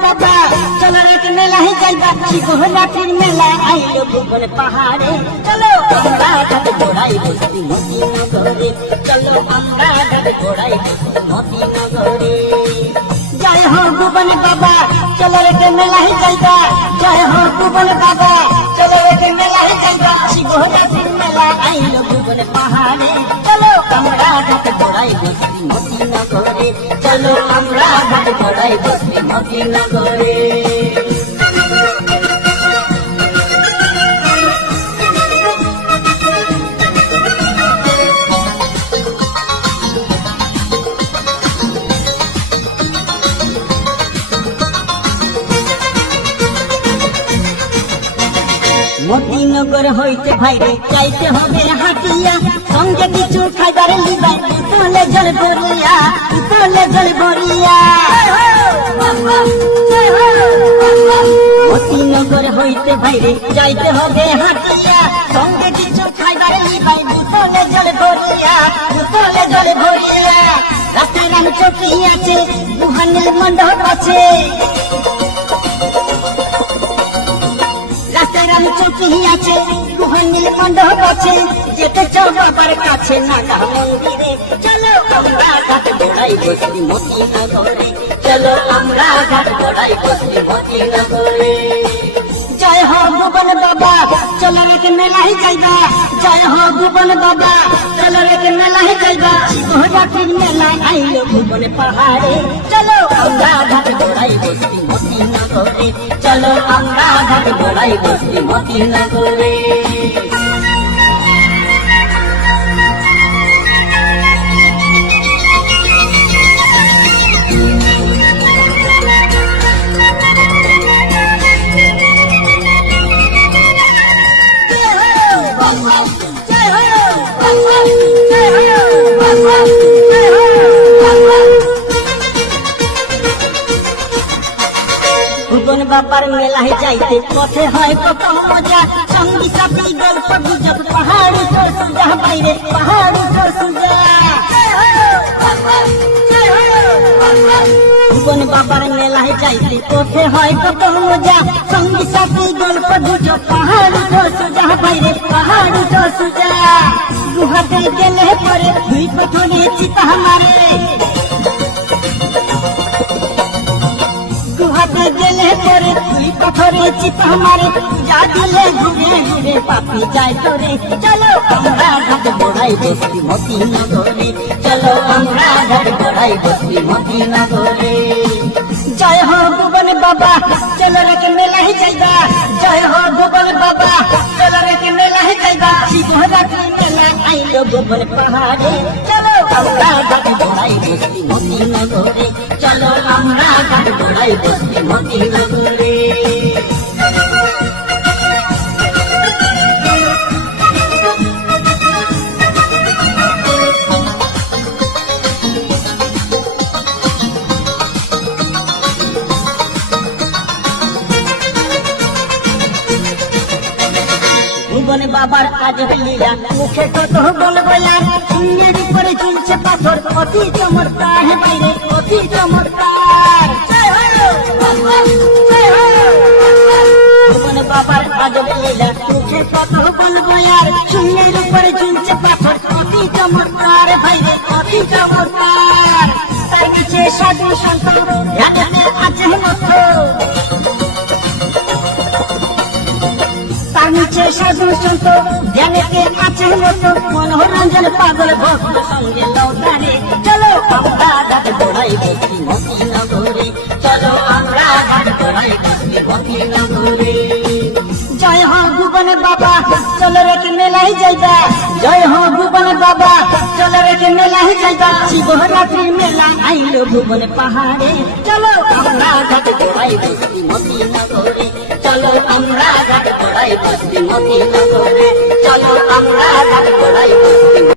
बाबा चलो एक मेला ही जाइबा शिवरात्रिर मेला आइलो भुवन पहाड़े चलो আমরা ঘাট ঘোড়াই বসতি মতিনগরে চলো আমরা ঘাট ঘোড়াই বসতি মতিনগরে जय हो भुवन बाबा चलो एक मेला ही जाइबा जय हो भुवन बाबा चलो एक मेला ही जाइबा शिवरात्रिर मेला आइलो भुवन पहाड़े चलो আমরা ঘাট ঘোড়াই বসতি মতিনগরে चलो আমরা ঘাট ঘোড়াই বসতি মতিনগরে মতিনগর হইতে ভাইরে যাইতে হবে হাটিয়া সঙ্গে কিছু খাইবার লিবাই তোলে জল ভরিয়া মতিনগর হইতে ভাইরে যাইতে হবে হাটিয়া সঙ্গে কিছু খাইবার লিবাই তোলে জল ভরিয়া রাস্তায় রাম চটি আছে দুহানিল মণ্ডপ আছে রাম চৌকি আছে রুহানিল মণ্ডপ আছে যেতে চাও বাবার কাছে নাগা মন্দিরে চলো আমরা ঘাট ঘোড়াই বসতি মতিনগরে চলো আমরা ঘাট ঘোড়াই বসতি মতিনগরে जय हो भुवन बाबा चलो एक मेला ही जाइबा जय हो भुवन बाबा चलो एक मेला ही जाइबा शिवरात्रिर मेला आइलो भुवन पहाड़े चलो আমরা ঘাট ঘোড়াই বসতি মতিনগরে चलो আমরা ঘাট ঘোড়াই বসতি মতিনগরে ভুবন বাবার মেলায় যাইতে পথে হয় কত মজা সঙ্গী সাথী গল্প গুজব পাহাড় উপর সুজা বাইরে পাহাড় উপর সুজা ভুবন বাবার মেলায় যাইতে পথে হয় কত মজা সঙ্গী সাথী গল্প গুজব পাহাড় উপর সুজা বাইরে পাহাড় উপর সুজা গুহাতে গেলে পরে দুই পাথরে চিতা মারে গুহাতে গেলে পরে দুই পাথরে চিতা মারে যা দিলে ঘুরে ঘুরে পাপি যায় তোরে চলো আমরা ঘাট ঘোড়াই বসতি মতিনগরে চলো আমরা ঘাট ঘোড়াই বসতি মতিনগরে जय हो भुवन बाबा चलो रे मेला ही जाइबा जय हो भुवन बाबा चलो रे मेला ही जाइबा शिवरात्रि मेला आइलो भुवन पहाड़े चलो আমরা ঘাট ঘোড়াই বসতি মতিনগরে चलो আমরা ঘাট ঘোড়াই বসতি মতিনগরে ভুবন বাবার আজ লীলা মুখে কত বলবো আর শূন্যের উপরে ঝুলছে পাথর অতি চমৎকার বাইরে অতি চমৎকার ভুবন বাবার আজ লীলা মুখে কত বলবো আর শূন্যের উপরে ঝুলছে পাথর অতি চমৎকার বাইরে অতি চমৎকার তার নিচে সাধু সন্ত ধ্যানে আছে মতো নিচে সাধু সন্ত ধ্যানেতে আছে মতো মনোরঞ্জন পাগল ভক্ত সঙ্গে লৌটারে চলো আমরা ঘাট ঘোড়াই বসতি মতিনগরে চলো আমরা ঘাট ঘোড়াই বসতি মতিনগরে जय हो भुवन बाबा चलो रे मेला ही जाइबा जय हो भुवन बाबा चलो रे मेला ही जाइबा शिवरात्रिर मेला आइलो भुवन पहाड़े चलो আমরা ঘাট ঘোড়াই বসতি মতিনগরে चलो আমরা ঘাট ঘোড়াই বসতি মতিনগরে चलो আমরা ঘাট ঘোড়াই